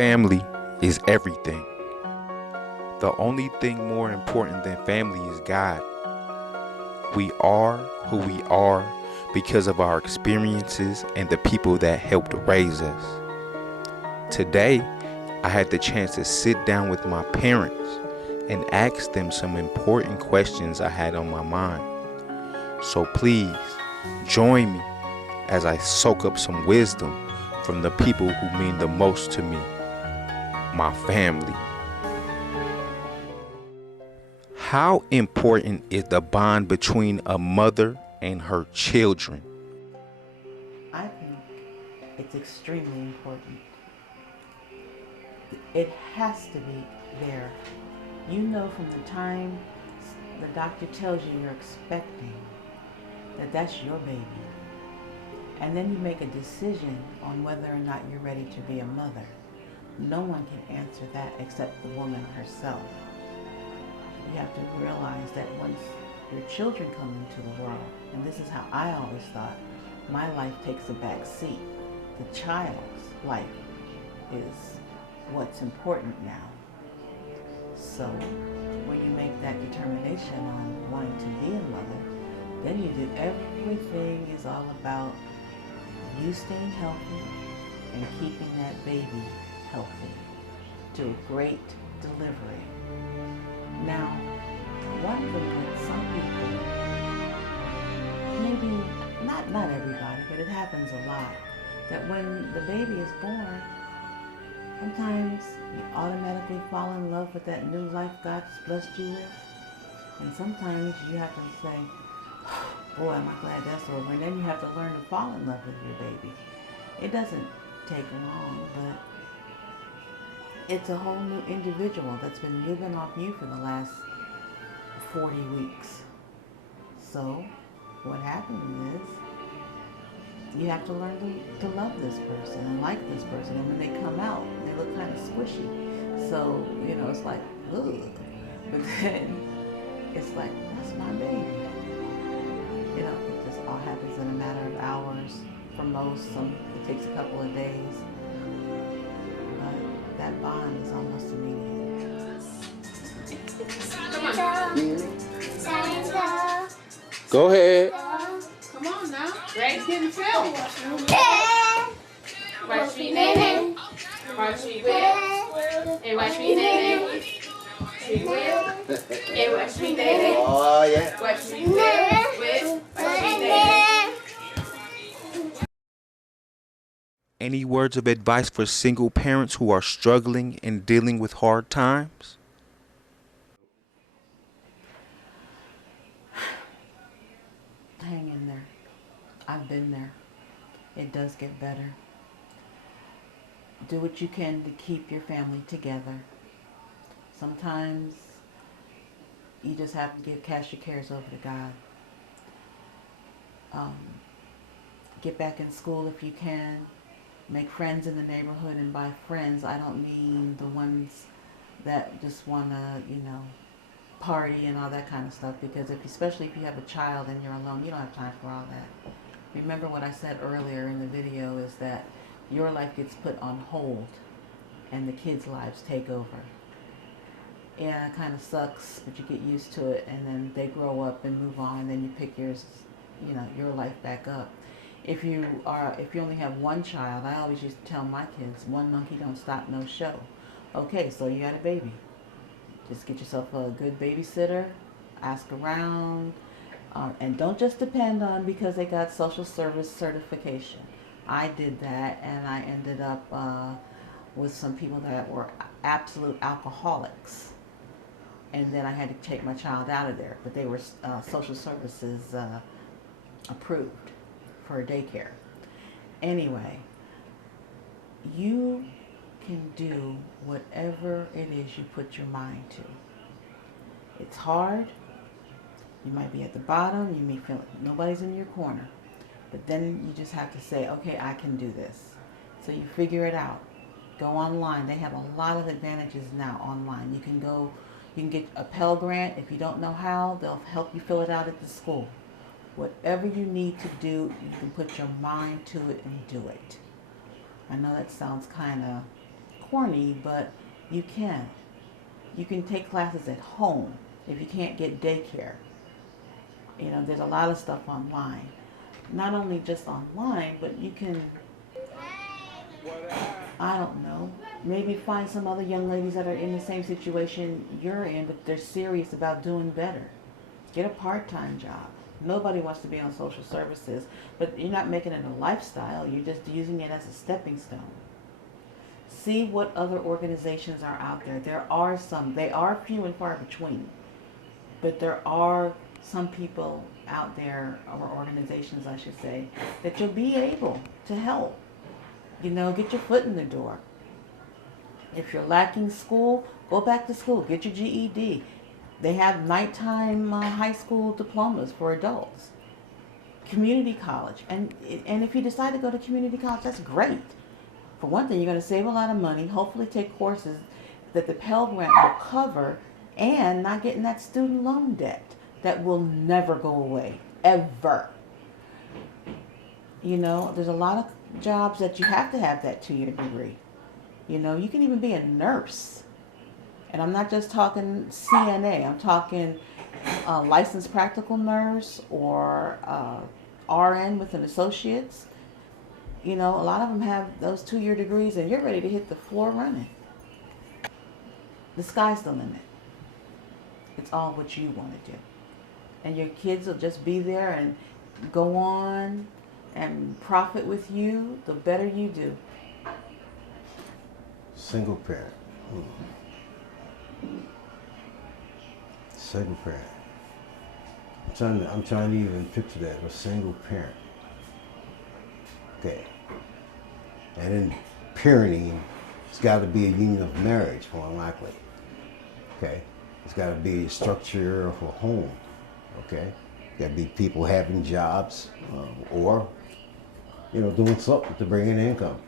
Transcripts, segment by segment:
Family is everything. The only thing more important than family is God. We are who we are because of our experiences and the people that helped raise us. Today, I had the chance to sit down with my parents and ask them some important questions I had on my mind. So please, join me as I soak up some wisdom from the people who mean the most to me, my family. How important is the bond between a mother and her children? I think it's extremely important. It has to be there. You know from the time the doctor tells you you're expecting that that's your baby. And then you make a decision on whether or not you're ready to be a mother. No one can answer that except the woman herself. You have to realize that once your children come into the world, and this is how I always thought, my life takes a back seat. The child's life is what's important now. So when you make that determination on wanting to be a mother, then you do everything is all about you staying healthy and keeping that baby healthy to a great delivery. Now, one thing that some people, maybe not everybody, but it happens a lot, that when the baby is born, sometimes you automatically fall in love with that new life God's blessed you with. And sometimes you have to say, boy, am I glad that's over. And then you have to learn to fall in love with your baby. It doesn't take long, but it's a whole new individual that's been living off you for the last 40 weeks. So what happens is you have to learn to love this person and like this person. And when they come out, they look kind of squishy. So, it's like, ugh. But then it's like, that's my baby. It just all happens in a matter of hours. For most, it takes a couple of days. But that bond is almost immediate. Go ahead. Come on now. Greg's getting filled. Watch me, Nene. Watch me, with. And watch me, Nene. She with. And watch me, Nene. Oh, yeah. Watch me, with. Watch me, Nene. Any words of advice for single parents who are struggling and dealing with hard times? Hang in there. I've been there. It does get better. Do what you can to keep your family together. Sometimes you just have to cast your cares over to God. Get back in school if you can. Make friends in the neighborhood, and by friends, I don't mean the ones that just want to, party and all that kind of stuff, because especially if you have a child and you're alone, you don't have time for all that. Remember what I said earlier in the video is that your life gets put on hold and the kids' lives take over. Yeah, it kind of sucks, but you get used to it, and then they grow up and move on, and then you pick your life back up. If you only have one child, I always used to tell my kids, one monkey don't stop no show. Okay, so you got a baby. Just get yourself a good babysitter, ask around, and don't just depend on because they got social service certification. I did that, and I ended up with some people that were absolute alcoholics. And then I had to take my child out of there, but they were social services approved for daycare. Anyway, you can do whatever it is you put your mind to. It's hard. You might be at the bottom. You may feel like nobody's in your corner. But then you just have to say, okay, I can do this. So you figure it out. Go online. They have a lot of advantages now online. You can get a Pell Grant. If you don't know how, they'll help you fill it out at the school. Whatever you need to do, you can put your mind to it and do it. I know that sounds kind of corny, but you can. You can take classes at home if you can't get daycare. You know, there's a lot of stuff online. Not only just online, but you can, I don't know, maybe find some other young ladies that are in the same situation you're in, but they're serious about doing better. Get a part-time job. Nobody wants to be on social services, but you're not making it a lifestyle. You're just using it as a stepping stone. See what other organizations are out there. There are some. They are few and far between, but there are some people out there, or organizations I should say, that you'll be able to help. You know, get your foot in the door. If you're lacking school, go back to school. Get your GED. They have nighttime high school diplomas for adults. Community college. And if you decide to go to community college, that's great. For one thing, you're going to save a lot of money, hopefully take courses that the Pell Grant will cover, and not getting that student loan debt that will never go away, ever. You know, there's a lot of jobs that you have to have that 2-year degree. You know, you can even be a nurse. And I'm not just talking CNA, I'm talking licensed practical nurse or RN with an associate's. You know, a lot of them have those 2-year degrees and you're ready to hit the floor running. The sky's the limit. It's all what you want to do. And your kids will just be there and go on and profit with you the better you do. Single parent. Single parent. I'm trying to even picture that, a single parent. Okay. And in parenting, it's got to be a union of marriage, more than likely. Okay. It's got to be a structure of a home. Okay. Got to be people having jobs or, you know, doing something to bring in income.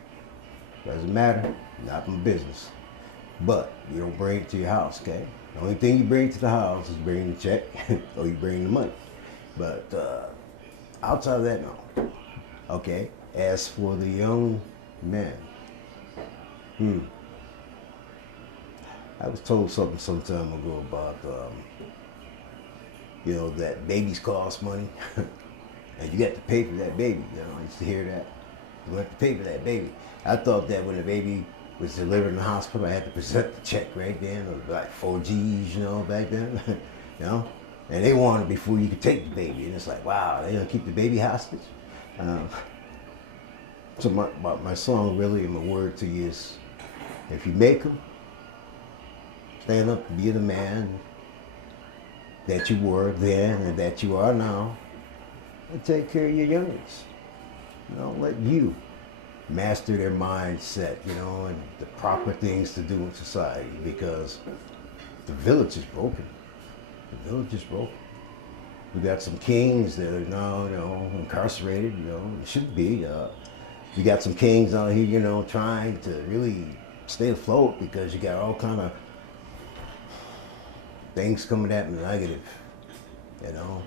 Doesn't matter. Not my business. But you don't bring it to your house, okay? The only thing you bring to the house is bring the check or you bring the money. But outside of that, no. Okay. As for the young men, I was told something some time ago about, you know, that babies cost money, and you got to pay for that baby. You know, I used to hear that. You have to pay for that baby. I thought that when the baby was delivered in the hospital, I had to present the check right then, or like 4 G's, you know, back then, you know, and they wanted it before you could take the baby, and it's like, wow, they gonna keep the baby hostage. So my song really, and my word to you is, if you make them, stand up and be the man that you were then and that you are now, and take care of your youngins. You know, let you master their mindset, you know, and the proper things to do in society, because the village is broken. The village is broken. We got some kings that are now, you know, incarcerated, you know, it shouldn't be. You got some kings out here, you know, trying to really stay afloat because you got all kind of things coming at them negative, you know.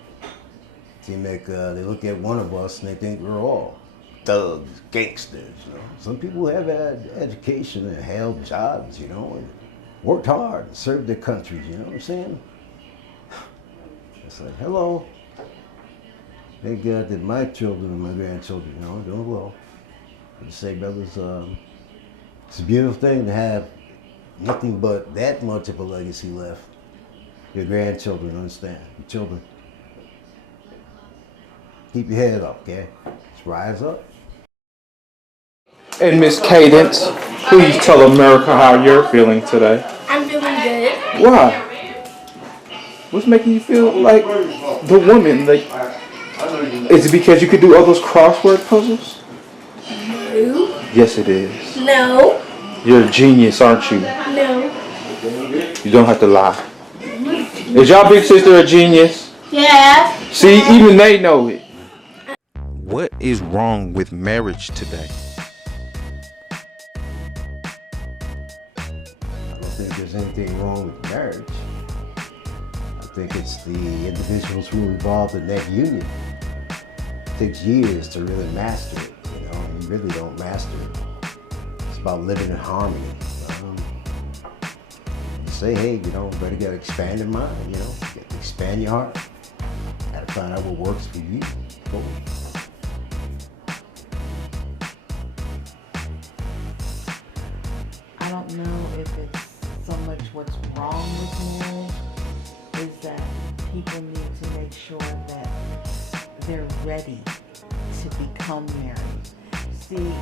Seem like they look at one of us and they think we're all thugs, gangsters, you know. Some people have had education and held jobs, you know, and worked hard and served their countries, you know what I'm saying? It's like, hello. Thank God that my children and my grandchildren, you know, are doing well. I just say, brothers, it's a beautiful thing to have nothing but that much of a legacy left. Your grandchildren, understand? Your children. Keep your head up, okay? Just rise up. And Miss Cadence, please tell America how you're feeling today. I'm feeling good. Why? What's making you feel like the woman? Like, is it because you could do all those crossword puzzles? No. Yes, it is. No. You're a genius, aren't you? No. You don't have to lie. Is y'all big sister a genius? Yeah. See, even they know it. What is wrong with marriage today? I don't think there's anything wrong with marriage. I think it's the individuals who are involved in that union. It takes years to really master it, you know, and you really don't master it. It's about living in harmony. You know? say, hey, you know, better get expand your mind, you know, expand your heart. Gotta find out what works for you. Cool. I don't know if it's so much what's wrong with marriage, is that people need to make sure that they're ready to become married. See,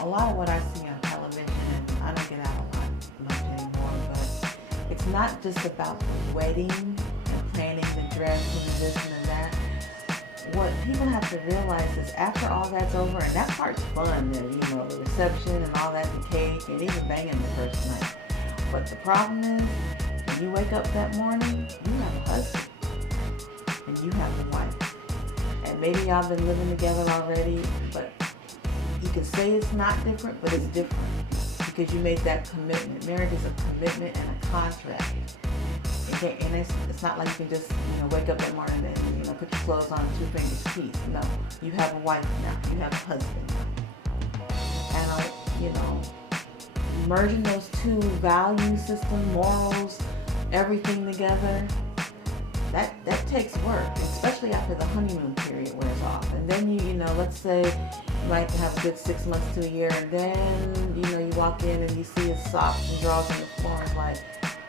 a lot of what I see on television, and I don't get out a lot much anymore, but it's not just about the wedding and planning the dress and this and that. What people have to realize is after all that's over, and that part's fun, you know, the reception and all that, the cake, and even banging the first night. But the problem is, when you wake up that morning, you have a husband and you have a wife. And maybe y'all been living together already, but you can say it's not different, but it's different because you made that commitment. Marriage is a commitment and a contract. And it's not like you can just, you know, wake up that morning and, you know, put your clothes on, 2 fingers peace. No, you have a wife now. You have a husband now. And, you know, merging those two value system, morals, everything together, that takes work, especially after the honeymoon period wears off. And then you know, let's say you might have a good 6 months to a year, and then, you know, you walk in and you see his socks and drawers on the floor, and it's like,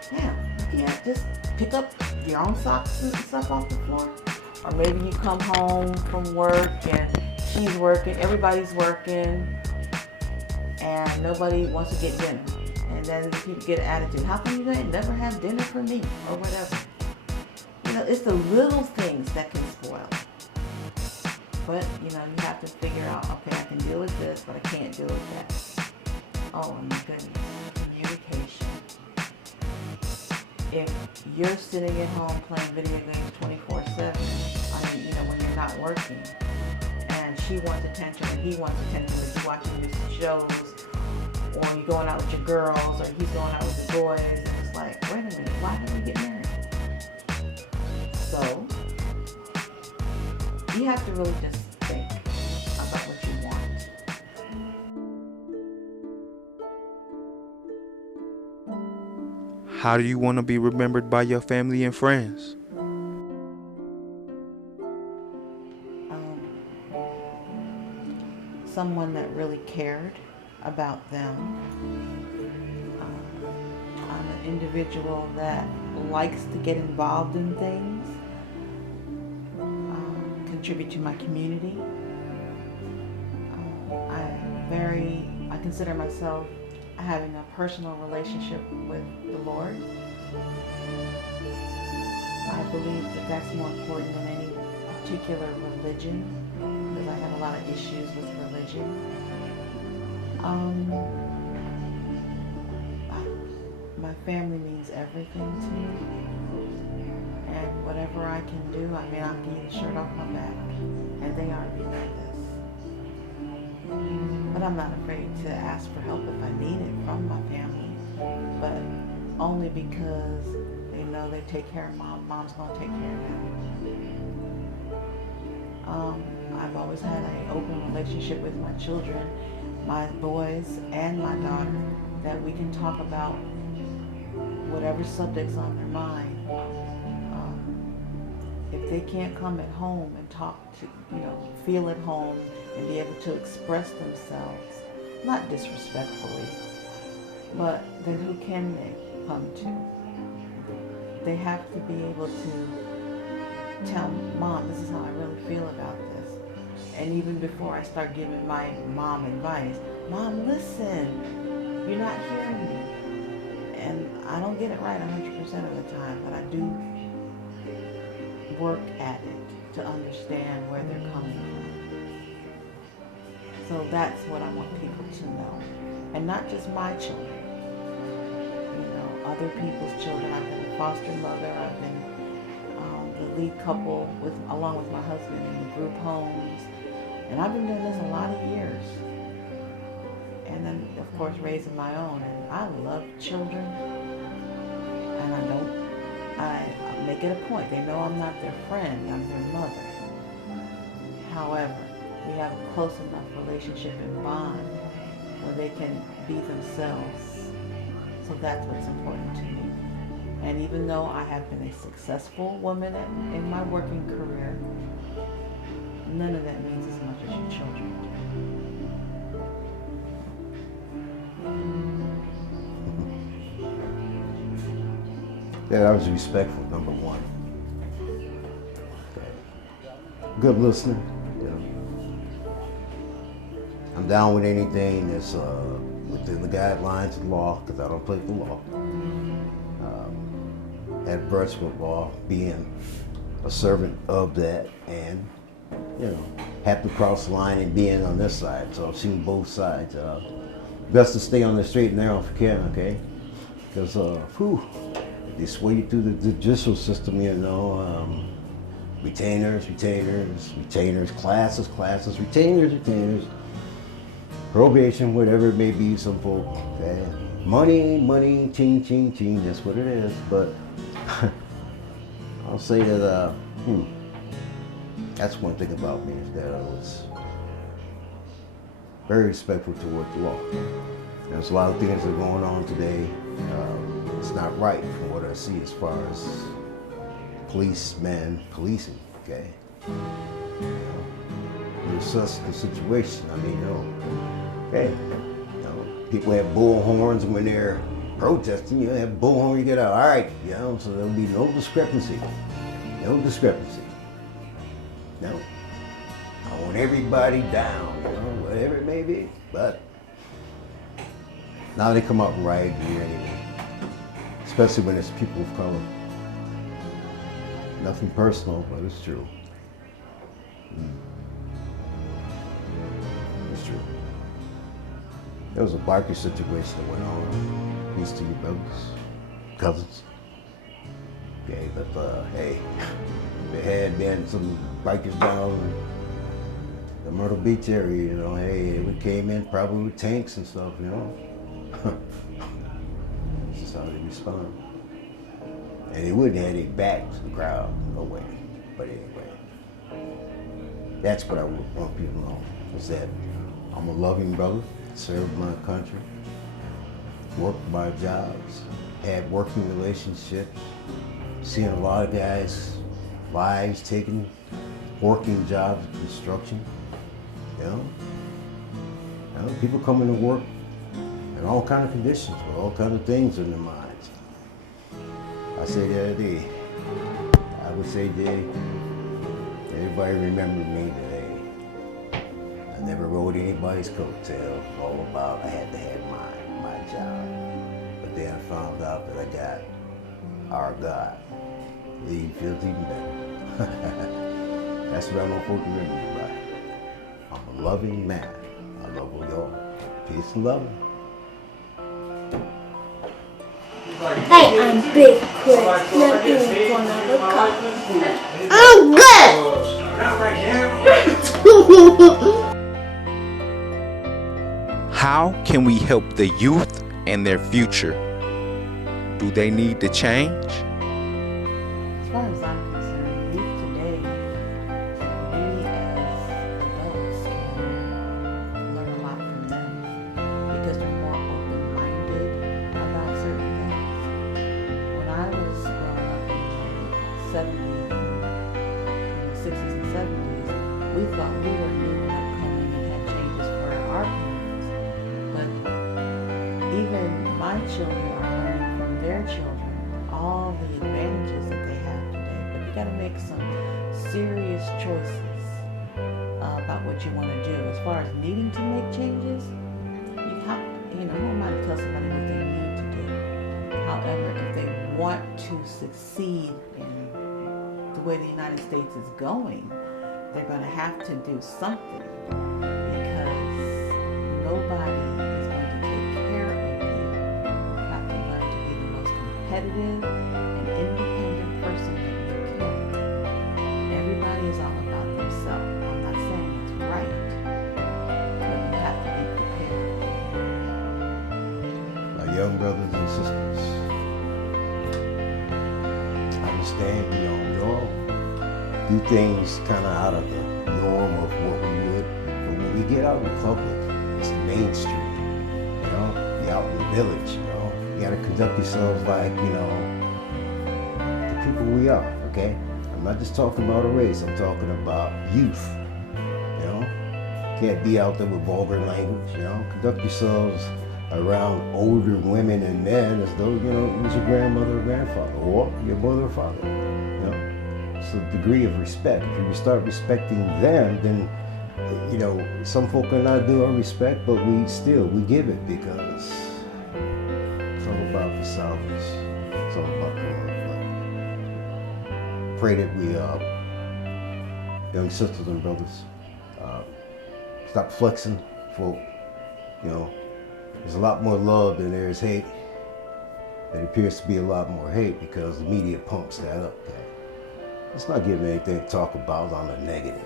damn, you can't just pick up your own socks and stuff off the floor? Or maybe you come home from work and she's working, everybody's working, and nobody wants to get dinner. And then people get an attitude, how come you ain't never have dinner for me? Or whatever. You know, it's the little things that can spoil. But, you know, you have to figure out, okay, I can deal with this, but I can't deal with that. Oh my goodness, communication. If you're sitting at home playing video games 24/7, I mean, you know, when you're not working, and she wants attention and he wants attention, but you're watching your shows, or you're going out with your girls, or he's going out with the boys, and it's like, wait a minute, why did we get married? So, you have to really just think about what you want. How do you want to be remembered by your family and friends? Someone that really cared about them. I'm an individual that likes to get involved in things, contribute to my community. I consider myself having a personal relationship with the Lord. I believe that that's more important than any particular religion, because I have a lot of issues with religion. My family means everything to me, and whatever I can do, I mean, I'll get the shirt off my back, and they already know this. But I'm not afraid to ask for help if I need it from my family, but only because they know they take care of mom. Mom's gonna take care of them. I've always had an open relationship with my children, my boys and my daughter, that we can talk about whatever subject's on their mind. If they can't come at home and talk to, you know, feel at home and be able to express themselves, not disrespectfully, but then who can they come to? They have to be able to tell Mom, this is how I really feel about this. And even before I start giving my mom advice, Mom, listen, you're not hearing me. And I don't get it right 100% of the time, but I do work at it to understand where they're coming from. So that's what I want people to know. And not just my children, you know, other people's children. I've been a foster mother. I've been the lead couple along with my husband in the group homes. And I've been doing this a lot of years. And then, of course, raising my own. And I love children. And I make it a point. They know I'm not their friend, I'm their mother. However, we have a close enough relationship and bond where they can be themselves. So that's what's important to me. And even though I have been a successful woman in my working career, none of that means as much as your children do. Yeah, I was respectful, number one. Okay. Good listener. You know. I'm down with anything that's within the guidelines of law, because I don't play the law. Adverse with law, being a servant of that, and have to cross the line and being on this side. So I've seen both sides. Best to stay on the straight and narrow if you can, okay? Because they sway you through the judicial system, retainers, classes, retainers, probation, whatever it may be, some folk, okay? Money, ching, that's what it is. But I'll say that that's one thing about me, is that I was very respectful toward the law. There's a lot of things that are going on today. It's not right from what I see as far as policemen policing, okay? There's such a situation. I mean, people have bullhorns when they're protesting. You have bullhorn, you get out. All right, so there'll be no discrepancy. No. I want everybody down, whatever it may be. But now they come out and riot here anyway. Especially when it's people of color. Nothing personal, but it's true. It's true. There was a biker situation that went on. Peace to your brothers, cousins. Okay, but hey, there had been some bikers down in the Myrtle Beach area, hey, we came in probably with tanks and stuff, This is how they respond. And they wouldn't have their back to the crowd, no way. But anyway, that's what I want people to know, is that I'm a loving brother, serve my country, work my jobs, had working relationships, seeing a lot of guys' lives taken, working jobs, construction, people coming to work in all kind of conditions, with all kind of things in their minds. I say the other day, I would say, Jay, everybody remembered me today. I never rode anybody's coattail, all about I had to have my job. But then I found out that I got our God. It feels even better. That's what I want folks to remember me by. I'm a loving man. I love y'all. Peace and love. Hey, I'm Big Chris. Let me go another cup. I'm good. How can we help the youth and their future? Do they need to change? As far as I'm concerned, youth today, we as adults can learn a lot from them because they're more open-minded about certain things. When I was growing up in the 60s and 70s, we thought we were new and upcoming and had changes for our parents. But even my children are learning from their children all the advantages that they have today. But you got to make some serious choices about what you want to do. As far as needing to make changes, you have, who am I to tell somebody what they need to do? However, if they want to succeed in the way the United States is going, they're going to have to do something, because nobody is going to take care of you. You have to learn to be the most competitive and independent person that you can. Everybody is all about themselves. I'm not saying it's right, but you have to be prepared. My young brothers and sisters, I understand, we all do things kind of out of the norm of what we would, but when we get out in public, it's the main street, be out in the village, you gotta conduct yourselves like, people we are, okay? I'm not just talking about a race, I'm talking about youth, you know? Can't be out there with vulgar language, you know? Conduct yourselves around older women and men as though, you know, it was your grandmother or grandfather, or your mother or father, you know? It's a degree of respect. If you start respecting them, then, you know, some folk are not due our respect, but we give it because it's all about the salvage. It's all about the love. Pray that we, young sisters and brothers, stop flexing, folk. You know, there's a lot more love than there is hate. There appears to be a lot more hate because the media pumps that up. Okay? Let's not give anything to talk about on the negative.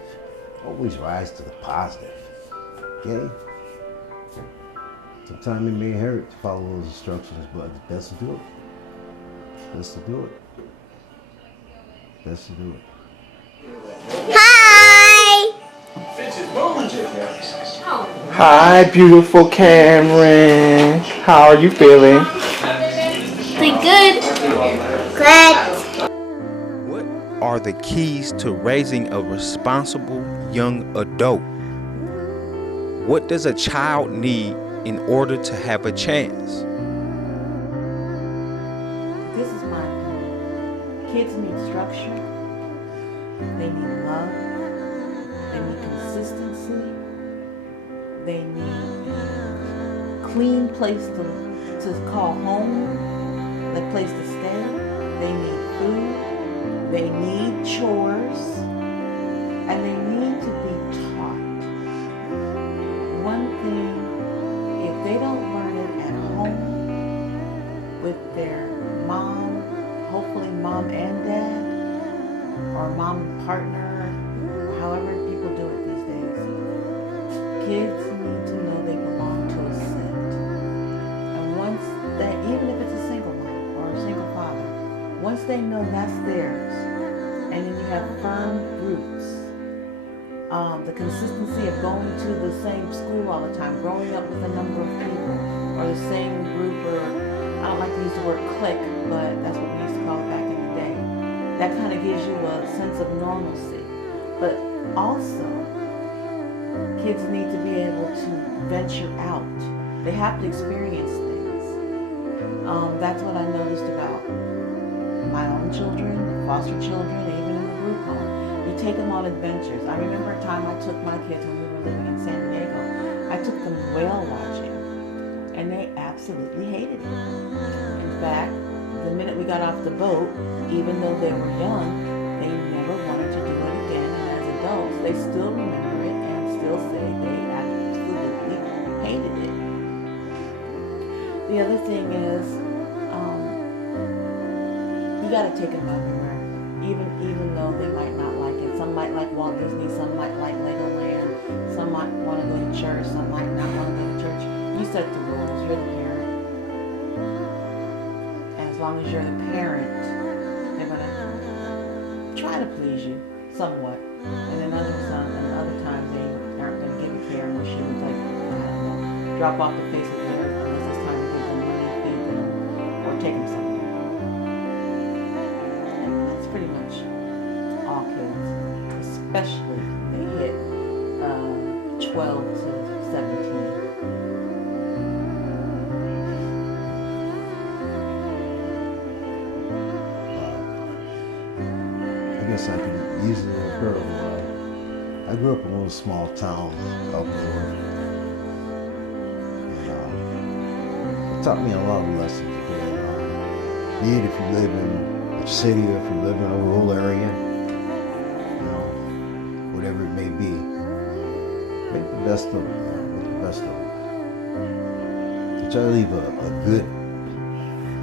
Always rise to the positive. Okay? Sometimes it may hurt to follow those instructions, but it's best to do it. Best to do it. Best to do it. Hi! Hi, beautiful Cameron. How are you feeling? Pretty good. Good. What are the keys to raising a responsible young adult? What does a child need in order to have a chance? This is my opinion. Kids need structure. They need love. They need consistency. They need a clean place to call home, a place to stay. They need food. They need chores. And they need to be taught. One thing, if they don't learn it at home with their mom, hopefully mom and dad, or mom and partner, however people do it these days, kids need to know they belong to a set. And once that, even if it's a single mom or a single father, once they know that's theirs, and then you have firm roots, the consistency of going to the same school all the time, growing up with a number of people, or the same group, or I don't like to use the word clique, but that's what we used to call it back in the day. That kind of gives you a sense of normalcy. But also, kids need to be able to venture out. They have to experience things. That's what I noticed about my own children, foster children, even in the group home. You take them on adventures. I remember a time I took my kids when we were living in San Diego. I took them whale watching, and they absolutely hated it. In fact, the minute we got off the boat, even though they were young, they never wanted to do it again. And as adults, they still remember it and still say they absolutely hated it. The other thing is, you got to take them everywhere, even though they might not like it. Some might like Walt Disney, some might like Legoland, some might want to go to church, some might not want to go to church. You set the rules. You're the parent. And as long as you're the parent, they're going to try to please you somewhat. And then other times they aren't going to give a care unless you like, I don't know, drop off the face of the earth unless it's time to give them money, feed them, or take them somewhere. And that's pretty much all kids, especially they hit 12 to 17. I guess I can use it as a parable. I grew up in a little small town up north. It taught me a lot of lessons. Be it if you live in a city or if you live in a rural area, whatever it may be, make the best of it. Make the best of it. To try to leave a good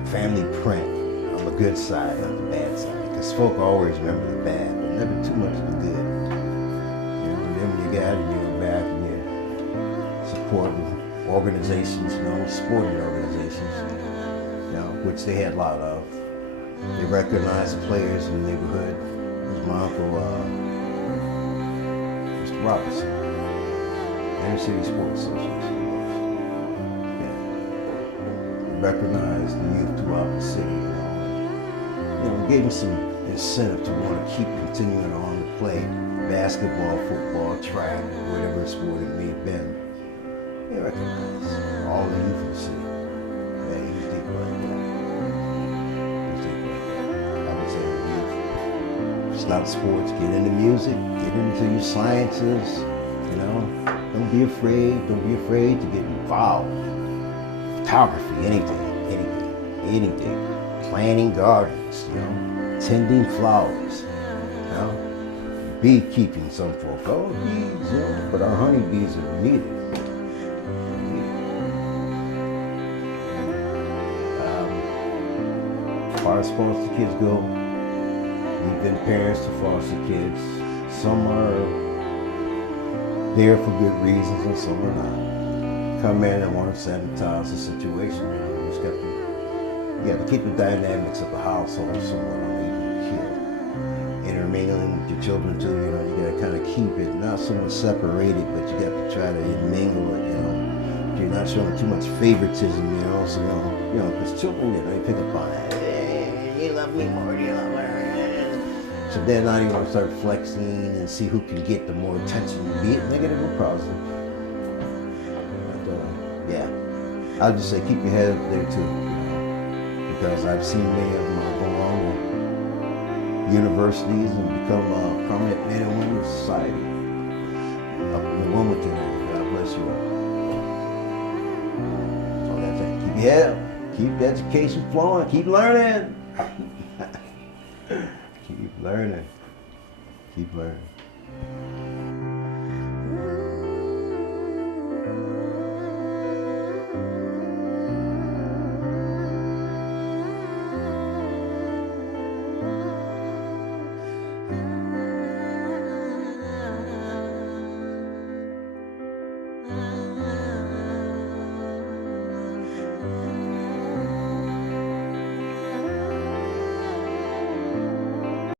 family print on the good side, not the bad side. Because folk always remember the bad, but never too much of the good. And then when you get out and you go back and you support organizations, sporting organizations, which they had a lot of. They recognized the players in the neighborhood. It was my uncle, Mr. Robertson, Inner City Sports Association. Yeah. They recognized the youth throughout the city, gave them some incentive to want to keep continuing on to play basketball, football, track, whatever sport it may have been. They recognize all the youth in the city. Yeah, he's deep like that. He's deep like that. I would say youth. Stop sports, get into music, get into your sciences, you know. Don't be afraid to get involved. Photography, anything. Planting gardens, you know, tending flowers, you know. Beekeeping, some folk. Oh, bees, you know, but our honeybees are needed. As far as foster kids go, we've been parents to foster kids. Some are there for good reasons and some are not. Come in and want to sanitize the situation. You know, you just got to keep the dynamics of the household somewhat uneven here. Intermingling with your children too, you know, you got to kind of keep it not so much separated, but you got to try to intermingle it, you know. You're not showing too much favoritism, you know, so, you know, because children, you know, you pick up on it. Hey, you love me more, you love her. So then now you want to start flexing and see who can get the more attention, be it negative or positive. Yeah, I'll just say keep your head up there too, you know, because I've seen many of them go on to universities and become prominent men and women in society. Up in the one with them, God bless you all. So that's it. Keep your head up, keep the education flowing, keep learning. Keep learning.